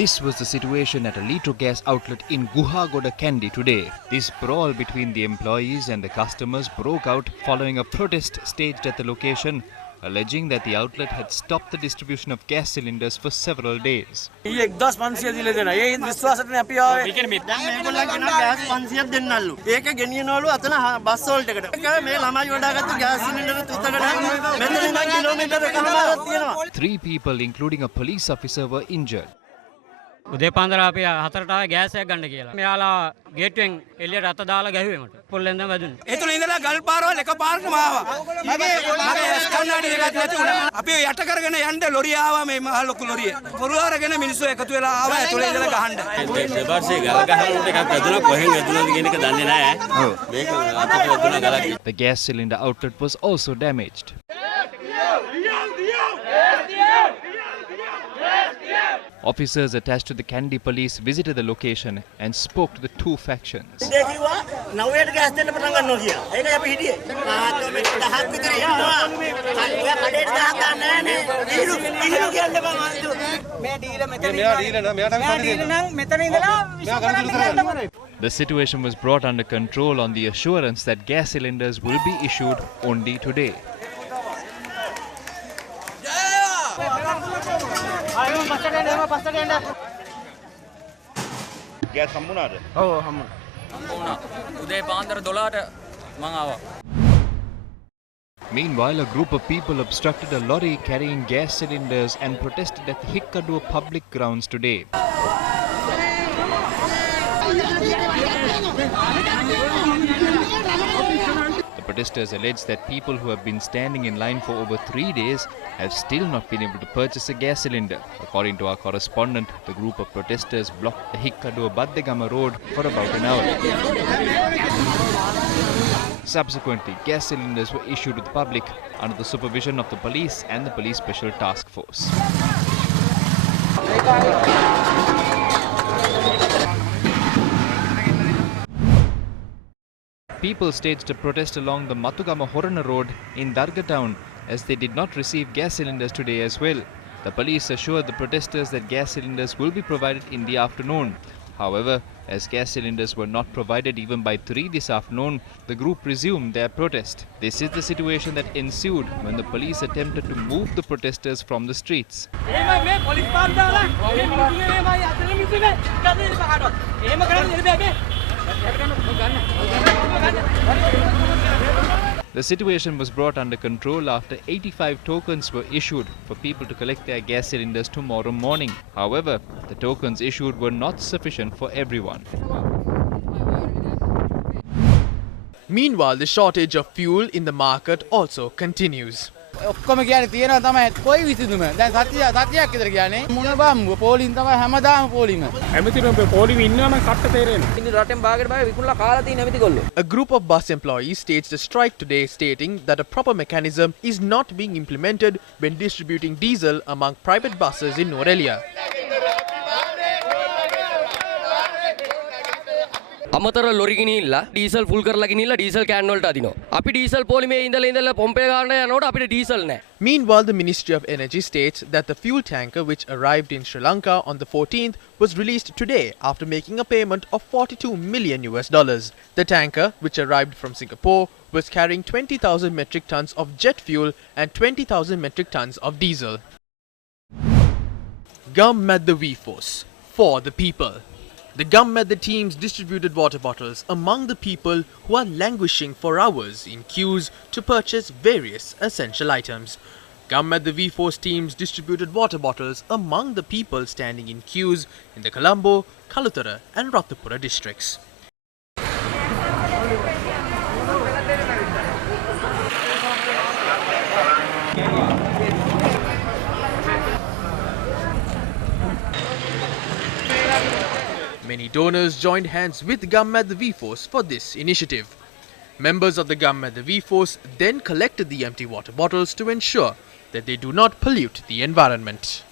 This was the situation at a Litro gas outlet in Guhagoda, Kandy today. This brawl between the employees and the customers broke out following a protest staged at the location, alleging that the outlet had stopped the distribution of gas cylinders for several days. Three people, including a police officer, were injured. උදේ පාන්දර අපි 4ට ආවේ gas එකක් ගන්න කියලා. මෙයාලා ගේට්ටුවෙන් එළියට අත දාලා ගැහුවේ මට. පොල්ලෙන් තමයි වැදුනේ. ඒතුළ ඉඳලා ගල් පාරවල් එක පාරටම ආවා. මගේ කන්නාඩි දෙකක් නැති වුණා. අපි යට කරගෙන යන්න ලොරිය ආවා මේ මහ ලොකු ලොරිය. පොරු අරගෙන මිනිස්සු එකතු වෙලා ආවා ඒතුළ ඉඳලා ගහන්න. දෙපාර්ශ්වයේ ගල් ගහනකොට එකක් වැදුනා කොහෙන් වැදුනද කියන එක දන්නේ නැහැ. මේක අතට වැදුනා ගලක්. The gas cylinder outlet was also damaged. Officers attached to the Kandy police visited the location and spoke to the two factions. The situation was brought under control on the assurance that gas cylinders will be issued only today. Gas හම්බුණාද? ඔව් හම්බුණා. උදේ පාන්දර 12ට මං ආවා. Meanwhile, a group of people obstructed a lorry carrying gas cylinders and protested at the Hikkadua public grounds today. The protesters allege that people who have been standing in line for over 3 days have still not been able to purchase a gas cylinder. According to our correspondent, the group of protesters blocked the Hikkadua Baddegama road for about an hour. Subsequently, gas cylinders were issued to the public under the supervision of the police and the police special task force. People staged a protest along the Matugama Horana road in Darga town as they did not receive gas cylinders today as well. The police assured the protesters that gas cylinders will be provided in the afternoon. However, as gas cylinders were not provided even by 3 this afternoon, the group resumed their protest. This is the situation that ensued when the police attempted to move the protesters from the streets. The situation was brought under control after 85 tokens were issued for people to collect their gas cylinders tomorrow morning. However, the tokens issued were not sufficient for everyone. Meanwhile, the shortage of fuel in the market also continues. ඔක්කොම කියන්නේ තියෙනවා තමයි කොයි විසඳුම දැන් සතියක් විතර කියන්නේ මොන බම්බුව පොලින් තමයි හැමදාම පොලිම ඇමතිතුමෝ පොලිම ඉන්නවම කට්ට තේරෙන්නේ ඉතින් රටෙන් බාගෙට බය විකුණලා කාලා තියෙන ඇමතිගොල්ලෝ. A group of bus employees staged a strike today stating that a proper mechanism is not being implemented when distributing diesel among private buses in Norelia. අමතර ලොරි ගිනිල්ලා ඩීසල් ෆුල් කරලා ගිනිල්ලා ඩීසල් කෑන් වලට අදිනවා. අපි diesel පොලිමේ ඉඳලා පොම්පේ ගන්න යනකොට අපිට diesel නැහැ. Meanwhile, the Ministry of Energy states that the fuel tanker which arrived in Sri Lanka on the 14th was released today after making a payment of $42 million. The tanker, which arrived from Singapore, was carrying 20,000 metric tons of jet fuel and 20,000 metric tons of diesel. Gum at the V-Force, for the people. The Gum at the teams distributed water bottles among the people who are languishing for hours in queues to purchase various essential items. Gum at the V-Force teams distributed water bottles among the people standing in queues in the Colombo, Kalutara and Ratnapura districts. Many donors joined hands with Gum at the V-Force for this initiative. Members of the Gum at the V-Force then collected the empty water bottles to ensure that they do not pollute the environment.